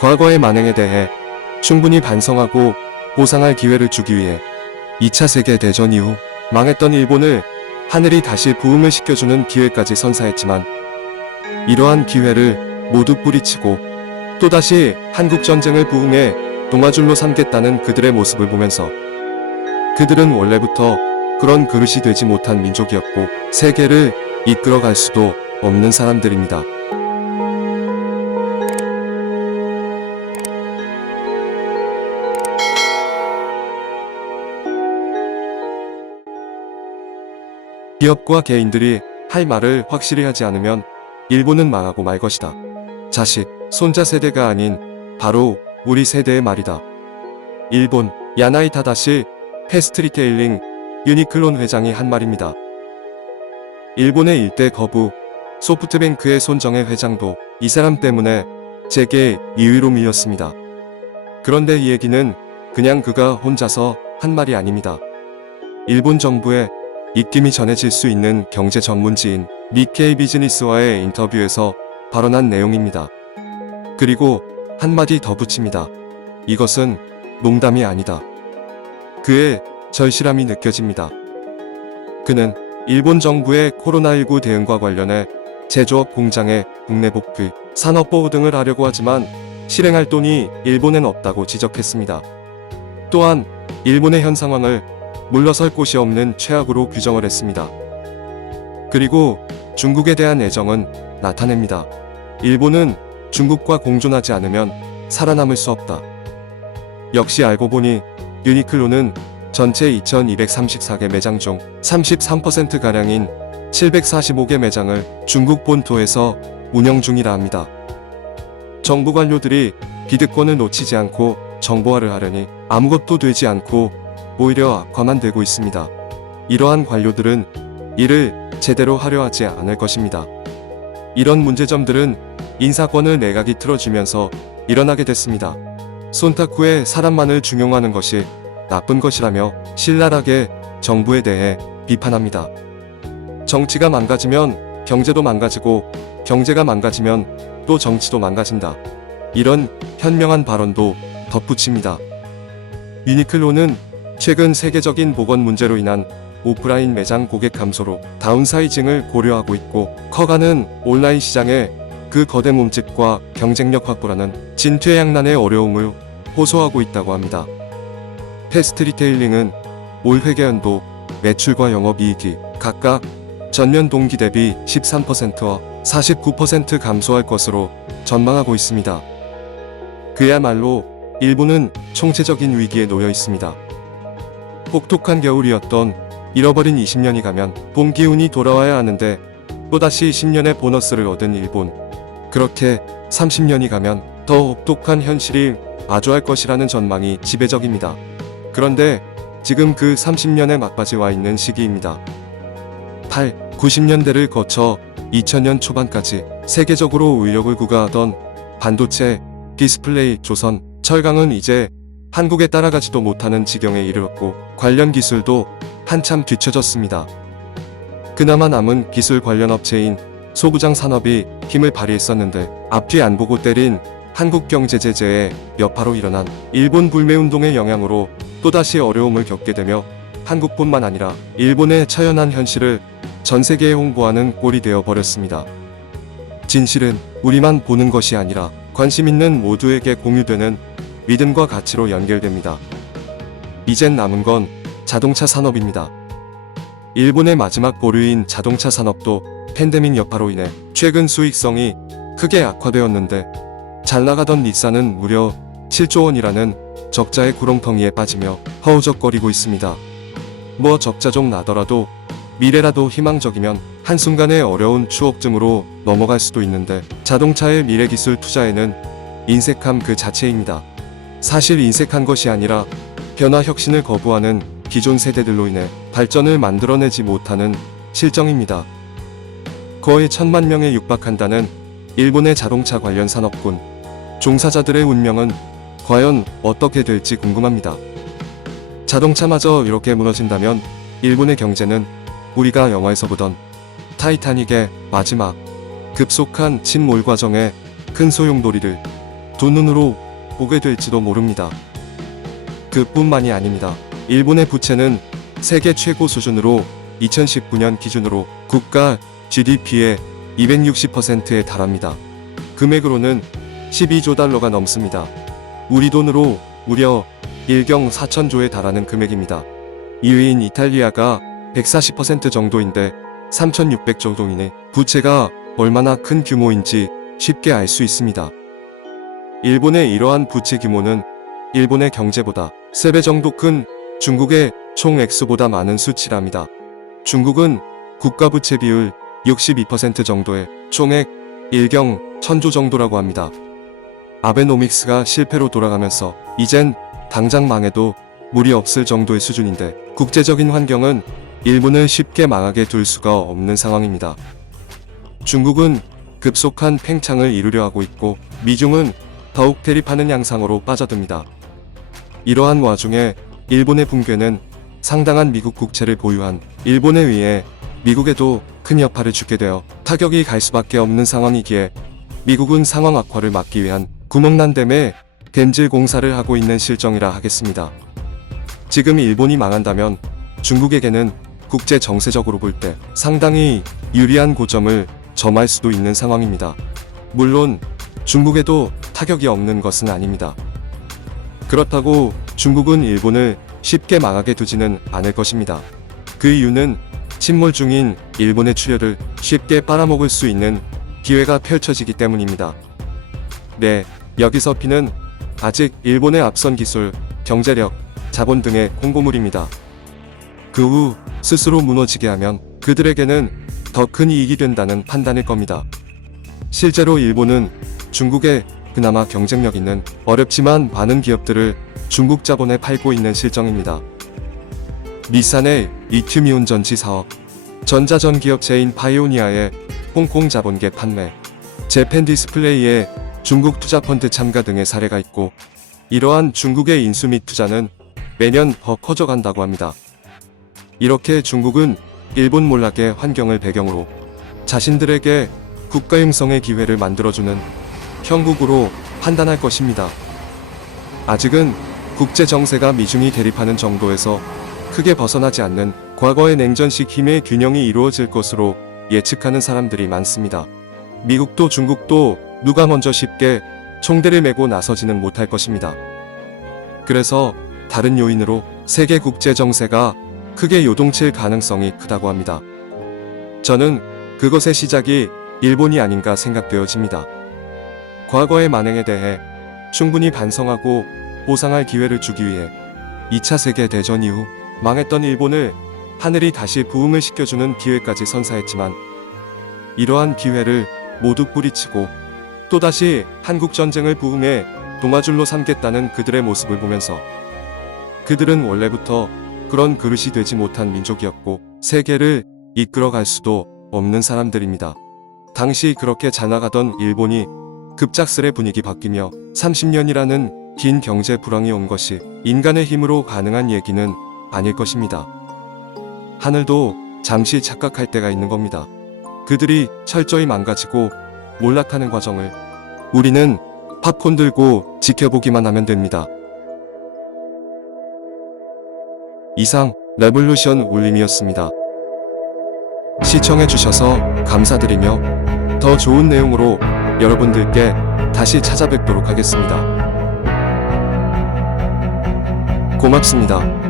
과거의 만행에 대해 충분히 반성하고 보상할 기회를 주기 위해 2차 세계대전 이후 망했던 일본을 하늘이 다시 부흥을 시켜주는 기회까지 선사했지만 이러한 기회를 모두 뿌리치고 또다시 한국전쟁을 부흥해 동아줄로 삼겠다는 그들의 모습을 보면서 그들은 원래부터 그런 그릇이 되지 못한 민족이었고 세계를 이끌어갈 수도 없는 사람들입니다. 기업과 개인들이 할 말을 확실히 하지 않으면 일본은 망하고 말 것이다. 자식, 손자 세대가 아닌 바로 우리 세대의 말이다. 일본 야나이 타다시 패스트리테일링 유니클론 회장이 한 말입니다. 일본의 일대 거부, 소프트뱅크의 손정혜 회장도 이 사람 때문에 재계 2위로 밀렸습니다. 그런데 이 얘기는 그냥 그가 혼자서 한 말이 아닙니다. 일본 정부에 입김이 전해질 수 있는 경제 전문지인 니케이 비즈니스와의 인터뷰에서 발언한 내용입니다. 그리고 한마디 더 붙입니다. 이것은 농담이 아니다. 그의 절실함이 느껴집니다. 그는 일본 정부의 코로나19 대응과 관련해 제조업 공장의 국내 복귀, 산업보호 등을 하려고 하지만 실행할 돈이 일본엔 없다고 지적했습니다. 또한 일본의 현 상황을 물러설 곳이 없는 최악으로 규정을 했습니다. 그리고 중국에 대한 애정은 나타냅니다. 일본은 중국과 공존하지 않으면 살아남을 수 없다. 역시 알고 보니 유니클로는 전체 2234개 매장 중 33%가량인 745개 매장을 중국 본토에서 운영 중이라 합니다. 정부 관료들이 기득권을 놓치지 않고 정보화를 하려니 아무것도 되지 않고 오히려 악화만 되고 있습니다. 이러한 관료들은 일을 제대로 하려 하지 않을 것입니다. 이런 문제점들은 인사권을 내각이 틀어주면서 일어나게 됐습니다. 손타쿠의 사람만을 중용하는 것이 나쁜 것이라며 신랄하게 정부에 대해 비판합니다. 정치가 망가지면 경제도 망가지고 경제가 망가지면 또 정치도 망가진다. 이런 현명한 발언도 덧붙입니다. 유니클로는 최근 세계적인 보건 문제로 인한 오프라인 매장 고객 감소로 다운사이징을 고려하고 있고 커가는 온라인 시장에 그 거대 몸집과 경쟁력 확보라는 진퇴양난의 어려움을 호소하고 있다고 합니다. 패스트리테일링은 올 회계연도 매출과 영업이익이 각각 전년 동기 대비 13%와 49% 감소할 것으로 전망하고 있습니다. 그야말로 일본은 총체적인 위기에 놓여 있습니다. 혹독한 겨울이었던 잃어버린 20년이 가면 봄 기운이 돌아와야 하는데 또다시 10년의 보너스를 얻은 일본. 그렇게 30년이 가면 더 혹독한 현실이 마주할 것이라는 전망이 지배적입니다. 그런데 지금 그 30년의 막바지 와 있는 시기입니다. 90년대를 거쳐 2000년 초반까지 세계적으로 의욕을 구가하던 반도체, 디스플레이, 조선, 철강은 이제 한국에 따라가지도 못하는 지경에 이르렀고 관련 기술도 한참 뒤처졌습니다. 그나마 남은 기술 관련 업체인 소부장 산업이 힘을 발휘했었는데 앞뒤 안 보고 때린 한국 경제 제재에 여파로 일어난 일본 불매운동의 영향으로 또다시 어려움을 겪게 되며 한국뿐만 아니라 일본의 처연한 현실을 전 세계에 홍보하는 꼴이 되어버렸습니다. 진실은 우리만 보는 것이 아니라 관심 있는 모두에게 공유되는 믿음과 가치로 연결됩니다. 이젠 남은 건 자동차 산업입니다. 일본의 마지막 보류인 자동차 산업도 팬데믹 여파로 인해 최근 수익성이 크게 악화되었는데 잘 나가던 닛산은 무려 7조 원이라는 적자의 구렁텅이에 빠지며 허우적거리고 있습니다. 뭐 적자 좀 나더라도 미래라도 희망적이면 한순간의 어려운 추억쯤으로 넘어갈 수도 있는데 자동차의 미래기술 투자에는 인색함 그 자체입니다. 사실 인색한 것이 아니라 변화 혁신을 거부하는 기존 세대들로 인해 발전을 만들어내지 못하는 실정입니다. 거의 1000만 명에 육박한다는 일본의 자동차 관련 산업군 종사자들의 운명은 과연 어떻게 될지 궁금합니다. 자동차마저 이렇게 무너진다면 일본의 경제는 우리가 영화에서 보던 타이타닉의 마지막 급속한 침몰 과정에 큰 소용돌이를 두 눈으로 보게 될지도 모릅니다. 그뿐만이 아닙니다. 일본의 부채는 세계 최고 수준으로 2019년 기준으로 국가 GDP의 260%에 달합니다. 금액으로는 12조 달러가 넘습니다. 우리 돈으로 무려 1경 4천조에 달하는 금액입니다. 2위인 이탈리아가 140% 정도인데 3,600조 정도이네. 부채가 얼마나 큰 규모인지 쉽게 알 수 있습니다. 일본의 이러한 부채 규모는 일본의 경제보다 3배 정도 큰 중국의 총 액수보다 많은 수치랍니다. 중국은 국가부채 비율 62% 정도의 총액 1경 1000조 정도라고 합니다. 아베노믹스가 실패로 돌아가면서 이젠 당장 망해도 무리 없을 정도의 수준인데 국제적인 환경은 일본을 쉽게 망하게 둘 수가 없는 상황입니다. 중국은 급속한 팽창을 이루려 하고 있고 미중은 더욱 대립하는 양상으로 빠져듭니다. 이러한 와중에 일본의 붕괴는 상당한 미국 국채를 보유한 일본에 의해 미국에도 큰 여파를 주게 되어 타격이 갈 수밖에 없는 상황이기에 미국은 상황 악화를 막기 위한 구멍난 댐에 댐질 공사를 하고 있는 실정이라 하겠습니다. 지금 일본이 망한다면 중국에게는 국제 정세적으로 볼 때 상당히 유리한 고점을 점할 수도 있는 상황입니다. 물론 중국에도 타격이 없는 것은 아닙니다. 그렇다고 중국은 일본을 쉽게 망하게 두지는 않을 것입니다. 그 이유는 침몰 중인 일본의 출혈을 쉽게 빨아먹을 수 있는 기회가 펼쳐지기 때문입니다. 네, 여기서 P는 아직 일본의 앞선 기술, 경제력, 자본 등의 홍보물입니다. 그 후 스스로 무너지게 하면 그들에게는 더 큰 이익이 된다는 판단일 겁니다. 실제로 일본은 중국에 그나마 경쟁력 있는 어렵지만 많은 기업들을 중국 자본에 팔고 있는 실정입니다. 닛산의 리튬이온 전지 사업, 전자전기업체인 파이오니아의 홍콩 자본계 판매, 재팬 디스플레이의 중국 투자펀드 참가 등의 사례가 있고 이러한 중국의 인수 및 투자는 매년 더 커져간다고 합니다. 이렇게 중국은 일본 몰락의 환경을 배경으로 자신들에게 국가 형성의 기회를 만들어주는 형국으로 판단할 것입니다. 아직은 국제 정세가 미중이 대립하는 정도에서 크게 벗어나지 않는 과거의 냉전식 힘의 균형이 이루어질 것으로 예측하는 사람들이 많습니다. 미국도 중국도 누가 먼저 쉽게 총대를 메고 나서지는 못할 것입니다. 그래서 다른 요인으로 세계 국제 정세가 크게 요동칠 가능성이 크다고 합니다. 저는 그것의 시작이 일본이 아닌가 생각되어집니다. 과거의 만행에 대해 충분히 반성하고 보상할 기회를 주기 위해 2차 세계대전 이후 망했던 일본을 하늘이 다시 부흥을 시켜주는 기회까지 선사했지만 이러한 기회를 모두 뿌리치고 또다시 한국전쟁을 부흥의 동아줄로 삼겠다는 그들의 모습을 보면서 그들은 원래부터 그런 그릇이 되지 못한 민족이었고 세계를 이끌어갈 수도 없는 사람들입니다. 당시 그렇게 잘 나가던 일본이 급작스레 분위기 바뀌며 30년이라는 긴 경제 불황이 온 것이 인간의 힘으로 가능한 얘기는 아닐 것입니다. 하늘도 잠시 착각할 때가 있는 겁니다. 그들이 철저히 망가지고 몰락하는 과정을 우리는 팝콘 들고 지켜보기만 하면 됩니다. 이상 레볼루션 울림이었습니다. 시청해주셔서 감사드리며 더 좋은 내용으로 여러분들께 다시 찾아뵙도록 하겠습니다. 고맙습니다.